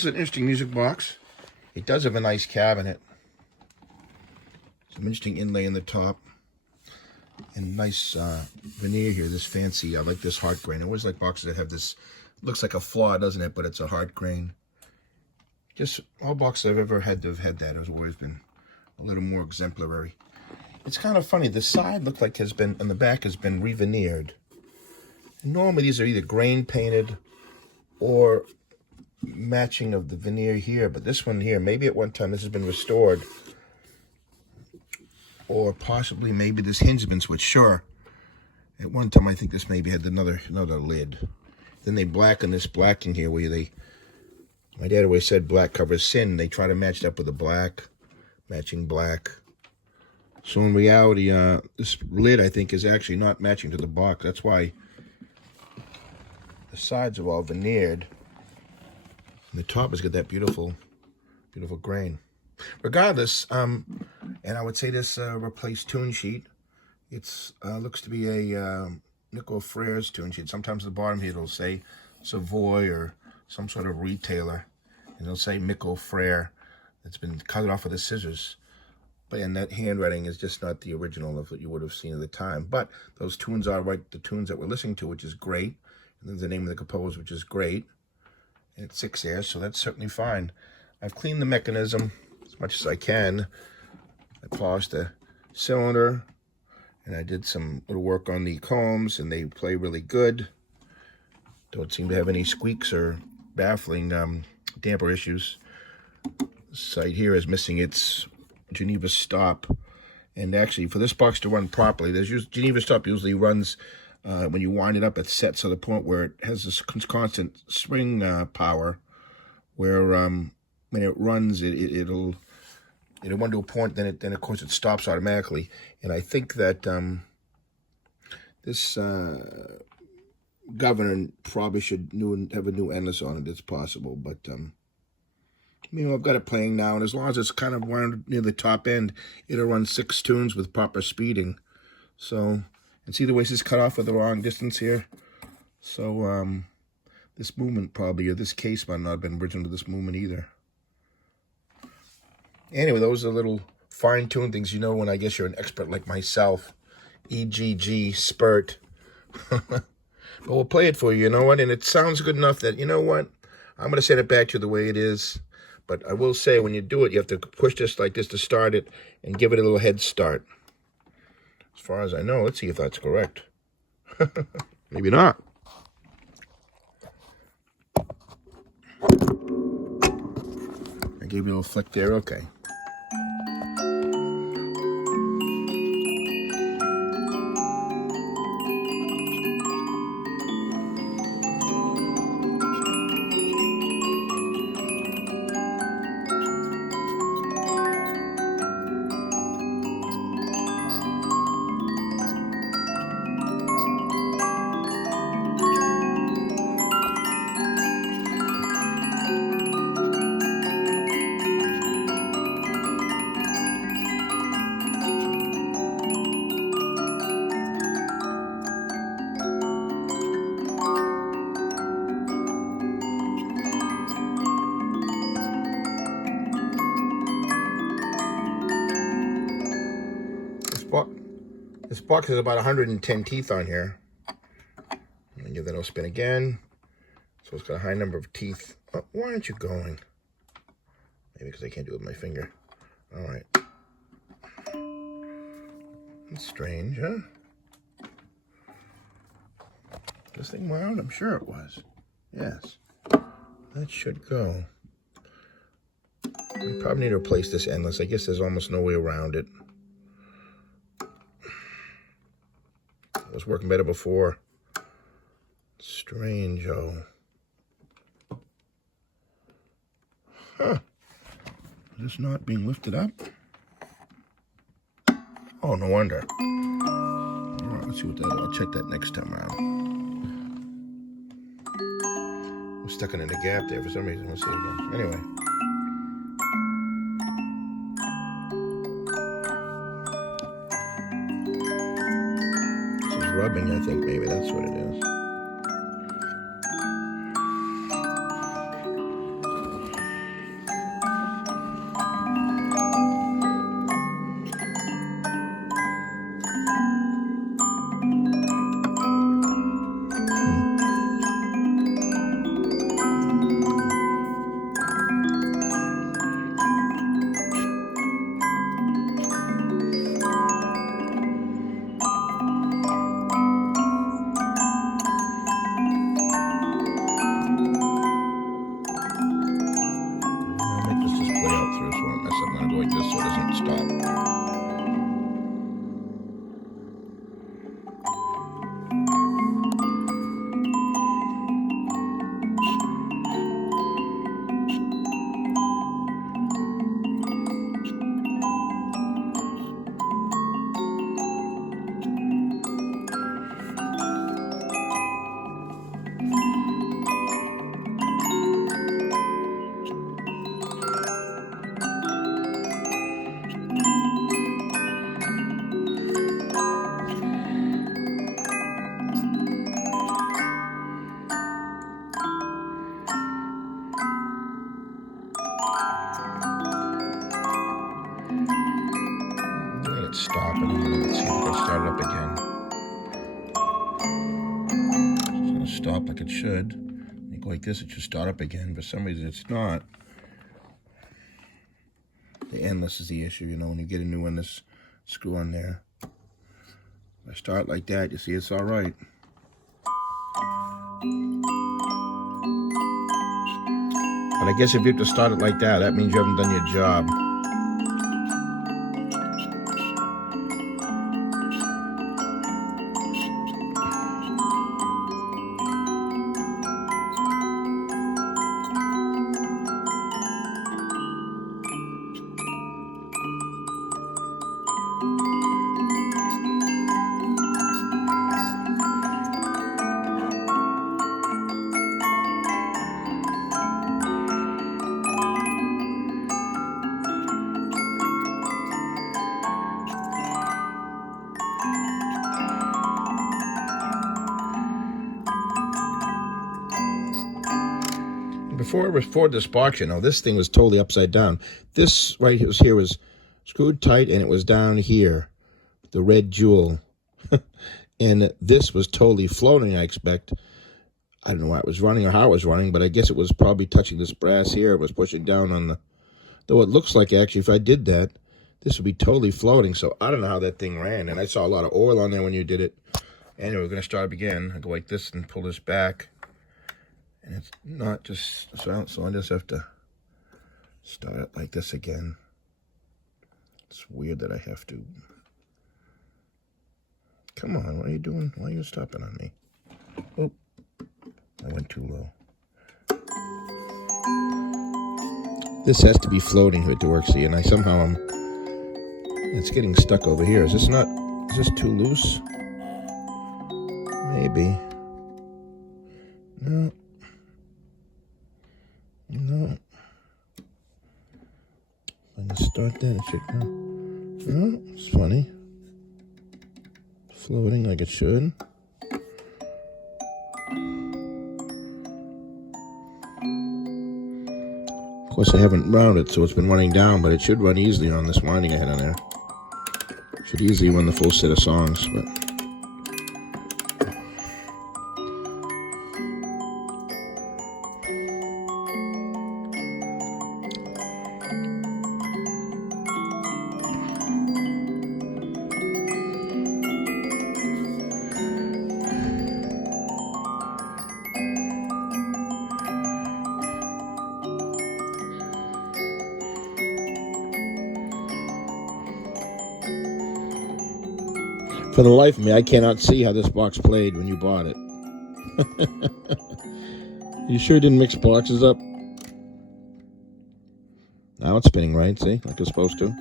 This is an interesting music box. It does have a nice cabinet. Some interesting inlay in the top. And nice veneer here, this fancy, I like this hard grain. I always like boxes that have this, looks like a flaw, doesn't it? But it's a hard grain. Just all boxes I've ever had to have had that has always been a little more exemplary. It's kind of funny, the side looked like has been, and the back has been re-veneered. Normally these are either grain painted or matching of the veneer here, but this one here, maybe at one time this has been restored, or possibly maybe this hinge has been switched. Sure, at one time I think this maybe had another lid. Then they blacken this blacking here where my dad always said black covers sin. They try to match it up with the black, matching black. So in reality, this lid I think is actually not matching to the box. That's why the sides are all veneered. And the top has got that beautiful, beautiful grain. Regardless, and I would say this replaced tune sheet. It's looks to be a Nickel Frere's tune sheet. Sometimes at the bottom here it'll say Savoy or some sort of retailer, and it'll say Nickel Frere. It's been cut off with the scissors. But and that handwriting is just not the original of what you would have seen at the time. But those tunes are right, the tunes that we're listening to, which is great. And then the name of the composer, which is great. And it's 6 airs, so that's certainly fine. I've cleaned the mechanism as much as I can. I polished the cylinder, and I did some little work on the combs, and they play really good. Don't seem to have any squeaks or baffling damper issues. This side here is missing its Geneva stop. And actually, for this box to run properly, Geneva stop usually runs when you wind it up, it's set to the point where it has this constant spring power, where when it runs, it'll run to a point, then of course it stops automatically. And I think that this governor probably should have a new endless on it. It's possible, but I've got it playing now, and as long as it's kind of wound near the top end, it'll run 6 tunes with proper speeding. So. And see the way this is cut off at the wrong distance here? So this movement probably, or this case might not have been original to this movement either. Anyway, those are little fine-tuned things, when I guess you're an expert like myself. EGG, spurt. But we'll play it for you, you know what? And it sounds good enough that, I'm going to send it back to the way it is. But I will say, when you do it, you have to push this like this to start it and give it a little head start. As far as I know, let's see if that's correct. Maybe not. I gave you a little flick there, okay. This box has about 110 teeth on here. I'm gonna give that a spin again. So it's got a high number of teeth. Oh, why aren't you going? Maybe because I can't do it with my finger. All right. That's strange, huh? This thing wound? I'm sure it was. Yes. That should go. We probably need to replace this endless. I guess there's almost no way around it. It was working better before. Strange, oh. Huh. Is this not being lifted up? Oh, no wonder. All right, let's see what that is. I'll check that next time around. I'm stuck in a gap there for some reason. Let's see again. Anyway. Rubbing, I think maybe that's what it is. like this so it doesn't stop. Let it stop in a minute. Let's see if it'll start it up again. It's going to stop like it should. You go like this, it should start up again. For some reason, it's not. The endless is the issue, you know, when you get a new endless screw on there. If I start like that, you see it's all right. But I guess if you have to start it like that, that means you haven't done your job. Before this box, you know, this thing was totally upside down. This right here was screwed tight, and it was down here, the red jewel. And this was totally floating, I expect. I don't know why it was running or how it was running, but I guess it was probably touching this brass here. It was pushing down on the... Though it looks like, actually, if I did that, this would be totally floating. So I don't know how that thing ran. And I saw a lot of oil on there when you did it. Anyway, we're going to start up again. I go like this and pull this back. And it's not just, so I just have to start it like this again. It's weird that I have to. Come on, what are you doing? Why are you stopping on me? Oh, I went too low. This has to be floating here to work, see, and it's getting stuck over here. Is this too loose? Maybe. No. No. When you start that, it should go. No, it's funny. Floating like it should. Of course, I haven't wound it, so it's been running down, but it should run easily on this winding I had on there. Should easily run the full set of songs, but... For the life of me, I cannot see how this box played when you bought it. You sure didn't mix boxes up? Now it's spinning right, see? Like it's supposed to.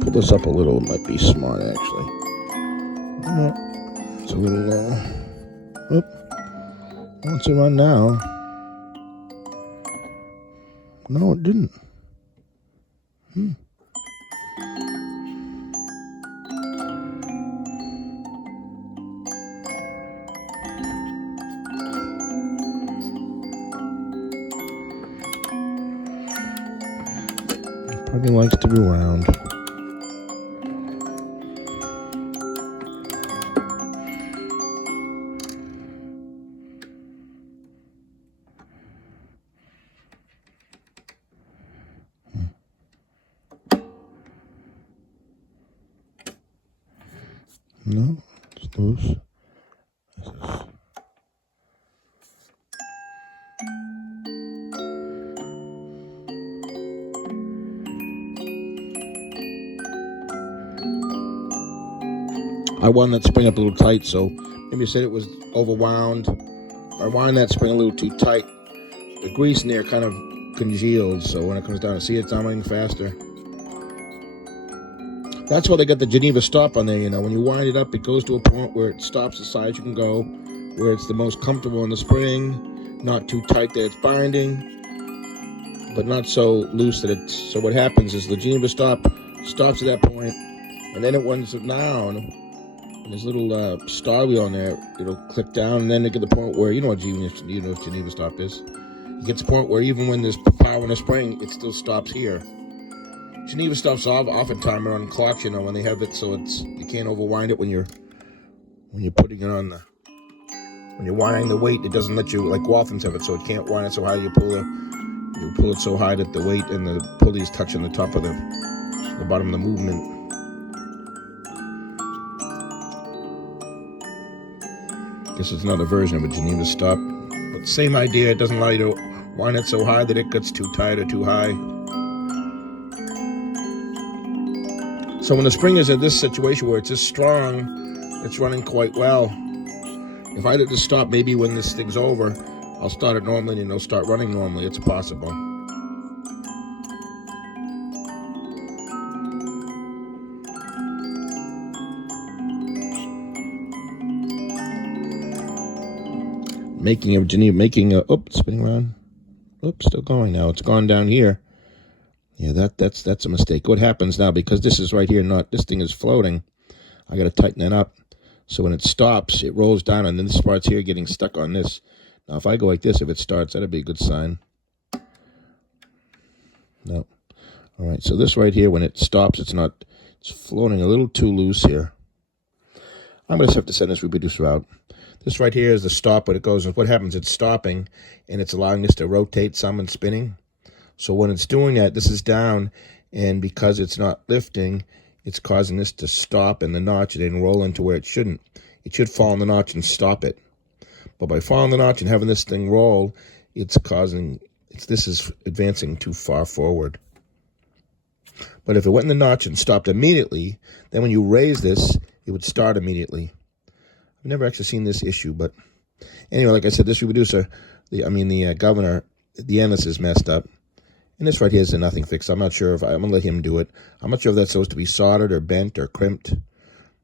Pull this up a little, it might be smart actually. It's a little low. Wants to run now. No, it didn't. Probably likes to be wound. No, it's loose. This is... I wound that spring up a little tight, so maybe you said it was overwound. I wound that spring a little too tight. The grease in there kind of congealed, so when it comes down, see it's running faster. That's why they got the Geneva stop on there, you know. When you wind it up, it goes to a point where it stops as high as you can go, where it's the most comfortable in the spring, not too tight that it's binding, but not so loose that it's... So what happens is the Geneva stop stops at that point, and then it winds it down. And there's a little star wheel on there. It'll click down, and then it get to the point where, you know what Geneva stop is. It gets to the point where even when there's power in the spring, it still stops here. Geneva stops oftentimes are on clocks, you know, when they have it, so it's you can't overwind it when you're putting it on the... When you're winding the weight, it doesn't let you, like Walthams have it, so it can't wind it so high. You pull it so high that the weight and the pulley is touching the top of the bottom of the movement. This is another version of a Geneva stop, but same idea. It doesn't allow you to wind it so high that it gets too tight or too high. So when the spring is at this situation where it's just strong, it's running quite well. If I did just stop, maybe when this thing's over, I'll start it normally and it'll start running normally. It's possible. Spinning around. Oops, still going now. It's gone down here. Yeah, that's a mistake. What happens now, because this is right here, this thing is floating, I got to tighten it up. So when it stops, it rolls down, and then this part's here getting stuck on this. Now, if I go like this, if it starts, that'd be a good sign. No. All right, so this right here, when it stops, it's floating a little too loose here. I'm going to have to send this reproducer out. This right here is the stop, but it goes, and what happens, it's stopping, and it's allowing this to rotate some and spinning. So when it's doing that, this is down, and because it's not lifting, it's causing this to stop in the notch and then roll into where it shouldn't. It should fall in the notch and stop it. But by falling the notch and having this thing roll, this is advancing too far forward. But if it went in the notch and stopped immediately, then when you raise this, it would start immediately. I've never actually seen this issue, but anyway, like I said, this reproducer, the governor, the endless is messed up. And this right here is a nothing fix. I'm not sure if I'm going to let him do it. I'm not sure if that's supposed to be soldered or bent or crimped.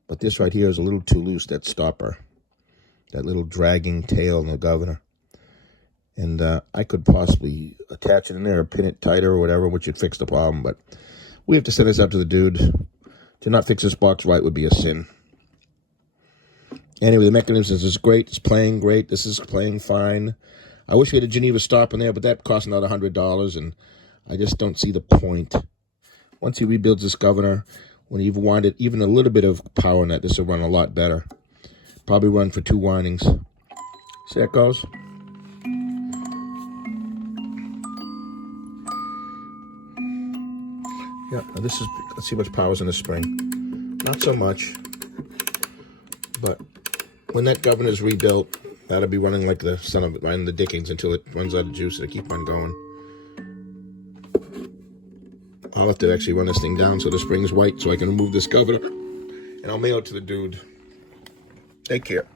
But this right here is a little too loose, that stopper. That little dragging tail in the governor. And I could possibly attach it in there or pin it tighter or whatever, which would fix the problem. But we have to send this up to the dude. To not fix this box right would be a sin. Anyway, the mechanism is great. It's playing great. This is playing fine. I wish we had a Geneva stop in there, but that costs another $100, and I just don't see the point. Once he rebuilds this governor, when he winded even a little bit of power in that, this will run a lot better. Probably run for 2 windings. See how it goes? Yeah, this is, let's see how much power's in the spring. Not so much, but when that governor's rebuilt, that'll be running like the son of it, right in the dickens until it runs out of juice and it keep on going. I'll have to actually run this thing down so the spring's white so I can remove this governor, and I'll mail it to the dude. Take care.